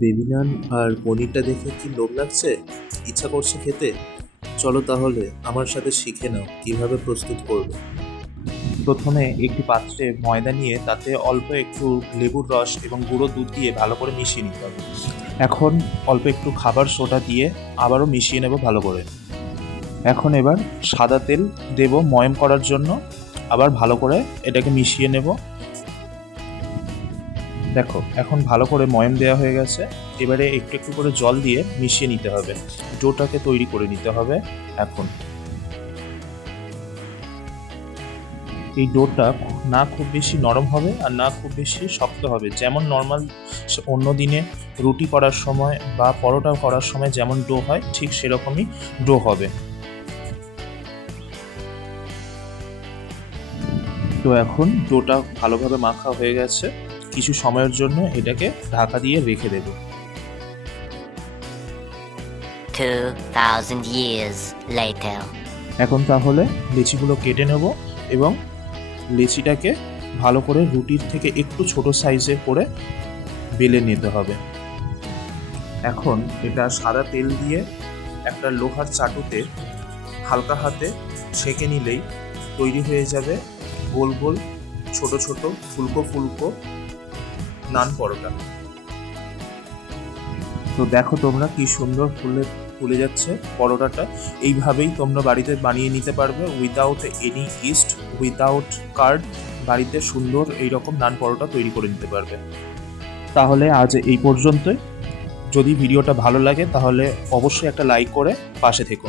Baby নান আর পনিরটা দেখে কি লোভ লাগছে? ইচ্ছা করছে খেতে? চলো তাহলে আমার সাথে শিখে নাও কিভাবে প্রস্তুত করবে। প্রথমে একটি পাত্রে ময়দা নিয়ে তাতে অল্প একটু লেবুর রস এবং গুঁড়ো দুধ দিয়ে ভালো করে মিশিয়ে নিতে হবে। এখন অল্প একটু খাবার সোডা দিয়ে আবারও মিশিয়ে নেব ভালো করে। এখন এবার সাদা তেল দেব ময়ম করার জন্য, আবার ভালো করে এটাকে মিশিয়ে নেব। দেখো এখন ভালো করে ময়ম দেওয়া হয়ে গেছে। এবারে একটু একটু করে জল দিয়ে মিশিয়ে নিতে হবে, ডোটাকে তৈরি করে নিতে হবে। এখন এই ডোটা না খুব বেশি নরম হবে আর না খুব বেশি শক্ত হবে, যেমন নর্মাল অন্য দিনে রুটি করার সময় বা পরোটা করার সময় যেমন ডো হয় ঠিক সেরকমই ডো হবে। তো এখন ডোটা ভালোভাবে মাখা হয়ে গেছে, কিছু সময়ের জন্য এটাকে ঢাকা দিয়ে রেখে দেব। 2000 years later. এখন তাহলে লেচিগুলো কেটে নেব এবং লেচিটাকে ভালো করে রুটির থেকে একটু ছোট সাইজের করে বেলে নিতে হবে। এখন এটা সাদা তেল দিয়ে একটা লোহার চাটুতে হালকা হাতে সেঁকে নিলেই তৈরি হয়ে যাবে গোল গোল ছোট ছোট ফুলকো ফুলকো নান পরোটা। তো দেখো তোমরা কি সুন্দর ফুলে যাচ্ছে পরোটাটা। এইভাবেই তোমরা বাড়িতে বানিয়ে নিতে পারবে without any east, without card. বাড়িতে সুন্দর এইরকম নান পরোটা তৈরি করে নিতে পারবে। তাহলে আজ এই পর্যন্তই। যদি ভিডিওটা ভালো লাগে তাহলে অবশ্যই একটা লাইক করে পাশে থেকো।